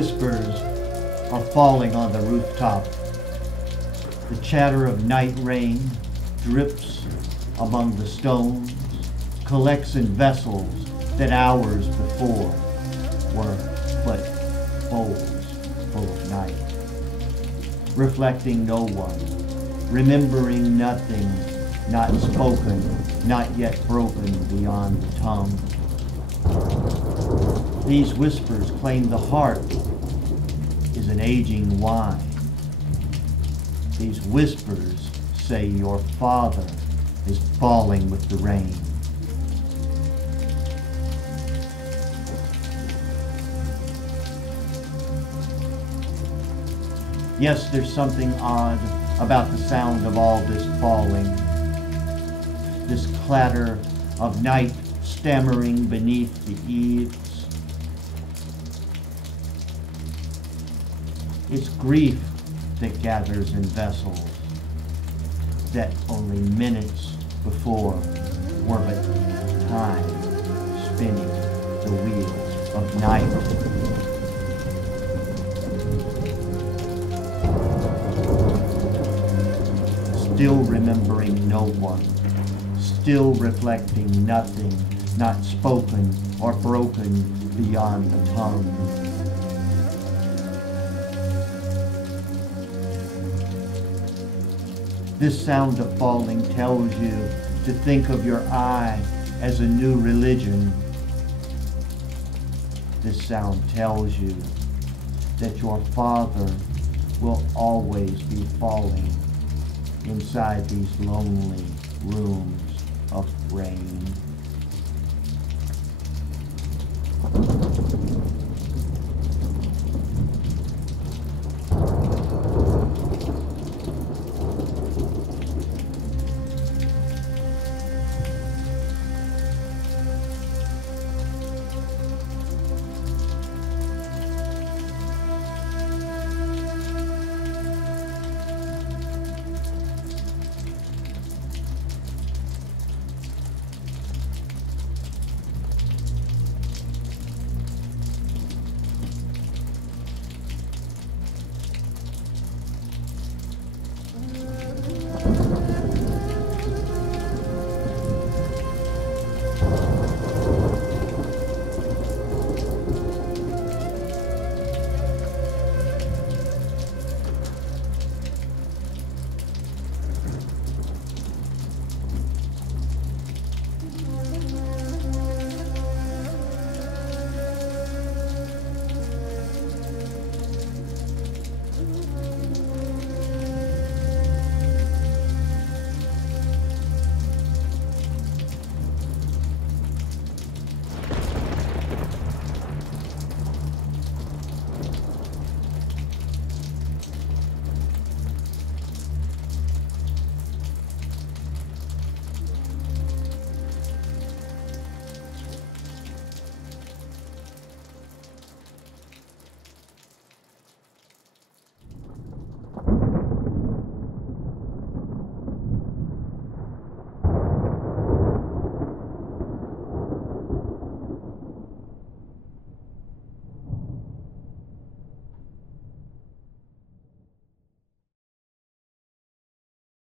whispers are falling on the rooftop. The chatter of night rain drips among the stones, collects in vessels that hours before were but bowls full of night. Reflecting no one, remembering nothing, not spoken, not yet broken beyond the tongue. These whispers claim the heart is an aging wine. These whispers say your father is falling with the rain. Yes, there's something odd about the sound of all this falling. This clatter of night stammering beneath the eaves. It's grief that gathers in vessels that only minutes before were but time spinning the wheels of night. Still remembering no one, still reflecting nothing, not spoken or broken beyond the tongue. This sound of falling tells you to think of your eye as a new religion. This sound tells you that your father will always be falling inside these lonely rooms of rain.